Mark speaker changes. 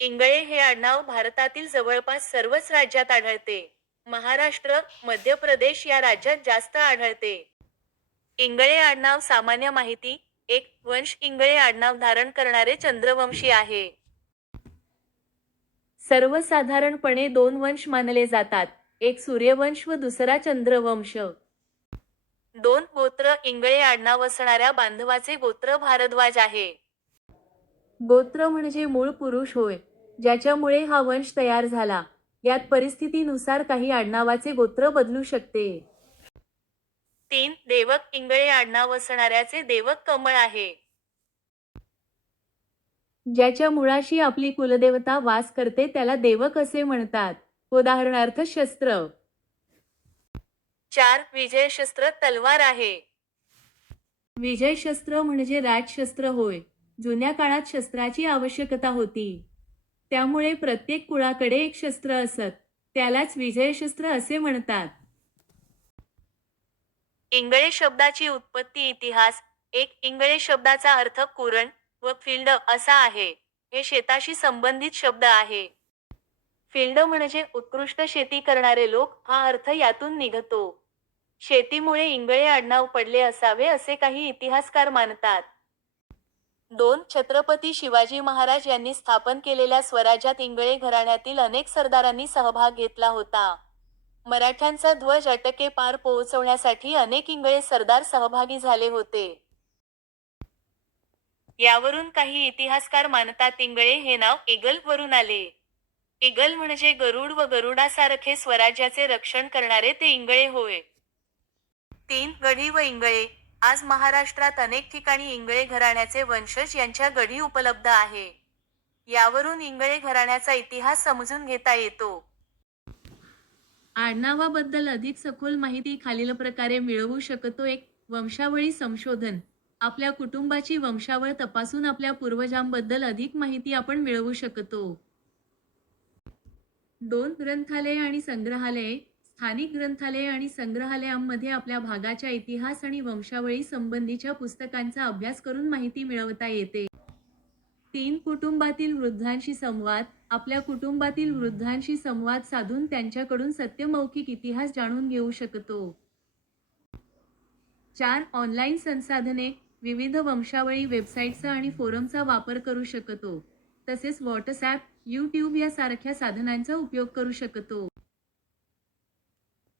Speaker 1: इंगळे हे आडनाव भारतातील जवळपास सर्वच राज्यात आढळते. महाराष्ट्र मध्य प्रदेश या राज्यात जास्त आढळते. इंगळे आडनाव सामान्य माहिती एक वंश इंगळे आडनाव धारण करणारे चंद्रवंशी आहे. सर्वसाधारणपणे दोन वंश मानले जातात एक सूर्यवंश व दुसरा चंद्रवंश. दोन गोत्र इंगळे आडनाव असणाऱ्या बांधवाचे गोत्र भारद्वाज आहे. गोत्र म्हणजे मूळ पुरुष होय ज्याच्यामुळे हा वंश तयार झाला. यात परिस्थितीनुसार काही आडनावाचे गोत्र बदलू शकते. तीन देवक इंगळे आडनाव असणाऱ्याचे देवक कमळ आहे. ज्याच्या मुळाशी आपली कुलदेवता वास करते त्याला देवक असे म्हणतात. उदाहरणार्थ शस्त्र. चार विजय शस्त्र तलवार आहे. विजय शस्त्र म्हणजे राजशस्त्र होय. जुन्या काळात शस्त्राची आवश्यकता होती. त्यामुळे प्रत्येक कुळाकडे एक शस्त्र असत. त्यालाच विजय शस्त्र असे म्हणतात. इंगळे शब्दाची उत्पत्ती इतिहास एक इंगळे शब्दाचा अर्थ कुरण व फिल्ड असा आहे. हे शेताशी संबंधित शब्द आहे. फिल्ड म्हणजे उत्कृष्ट शेती करणारे लोक हा अर्थ यातून निघतो. शेतीमुळे इंगळे आडनाव पडले असावे असे काही इतिहासकार मानतात. दोन छत्रपती शिवाजी महाराज यांनी स्थापन केलेल्या स्वराज्यात इंगळे घराण्यातील अनेक सरदारांनी सहभाग घेतला होता. मराठ्यांचा ध्वज अटके पार पोहोचवण्यासाठी अनेक इंगळे सरदार सहभागी झाले होते. यावरून काही इतिहासकार मानतात इंगळे हे नाव इगल वरून आले. इगल म्हणजे गरुड व गरुडासारखे स्वराज्याचे रक्षण करणारे ते इंगळे होय. तीन गढी व इंगळे. आज महाराष्ट्रात अनेक ठिकाणी इंगळे घराण्याचे वंशज यांच्या गढी उपलब्ध आहे. यावरून इंगळे घराण्याचा इतिहास समजून घेता येतो. आडनावाबद्दल अधिक सखोल माहिती खालील प्रकारे मिळवू शकतो एक वंशावळी संशोधन. आपल्या कुटुंबाची वंशावळ तपासून आपल्या पूर्वजांबद्दल अधिक माहिती आपण मिळवू शकतो. दोन ग्रंथालये आणि संग्रहालये स्थानिक ग्रंथालय आणि संग्रहालयांमध्ये आपल्या भागाच्या इतिहास आणि वंशावळी संबंधीच्या पुस्तकांचा अभ्यास करून माहिती मिळवता येते. तीन कुटुंबातील वृद्धांशी संवाद आपल्या कुटुंबातील वृद्धांशी संवाद साधून त्यांच्याकडून सत्यमौखिक इतिहास जाणून घेऊ शकतो. चार ऑनलाईन संसाधने विविध वंशावळी वेबसाईटचा आणि फोरमचा वापर करू शकतो. तसेच व्हॉट्सॲप यूट्यूब यासारख्या साधनांचा उपयोग करू शकतो.